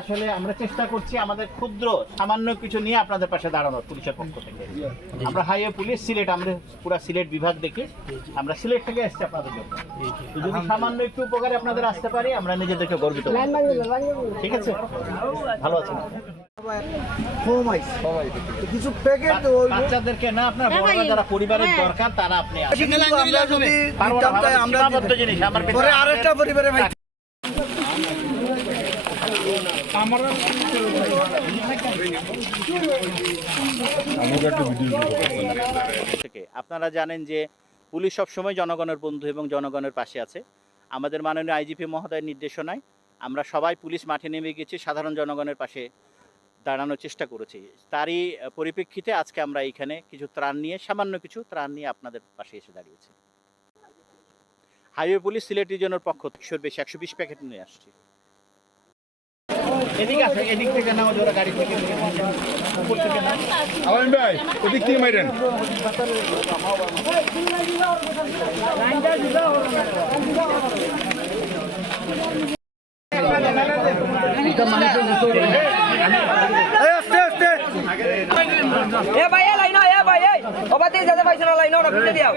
আসলে আমরা চেষ্টা করছি আমাদের ক্ষুদ্র সামান্য কিছু নিয়ে আপনাদের পাশে দাঁড়ানোর পুলিশের পক্ষ থেকে। আমরা হাইওয়ে পুলিশ সিলেট, আমরা পুরো সিলেট বিভাগ দেখি, আমরা সিলেট থেকে এসেছি আপনাদের জন্য। যদি সামান্য একটু উপকারে আপনাদের আসতে পারি আমরা নিজেদেরকে গর্বিত। ঠিক আছে, ভালো আছেন? কিছু প্যাকেট বাচ্চাদেরকে না, আপনার বড়রা যারা পরিবারের দরকার তারা আপনি জিনিস আমার পরে আরেকটা পরিবারে ভাই আপনারা জানেন যে পুলিশ সবসময় জনগণের বন্ধু এবং জনগণের পাশে আছে। আমাদের মাননীয় আইজিপি মহোদয়ের নির্দেশনায় আমরা সবাই পুলিশ মাঠে নেমে গেছি, সাধারণ জনগণের পাশে দাঁড়ানোর চেষ্টা করেছি। তারই পরিপ্রেক্ষিতে আজকে আমরা এখানে কিছু ত্রাণ নিয়ে, সামান্য কিছু ত্রাণ নিয়ে আপনাদের পাশে এসে দাঁড়িয়েছি। হাইওয়ে পুলিশ সিলেট রিজনের পক্ষ থেকে বেশি 120 প্যাকেট নিয়ে আসছি। এদিক আছে, এদিক থেকে নাও, ওরা গাড়ি থেকে উপর থেকে নাও। আলামিন ভাই ওদিক থেকে মাইরেন। আস্তে আস্তে এ ভাই এ লাইন এ ভাই এ ওবাতে যাতে পাইছ না লাইন ওরা বুঝে দিও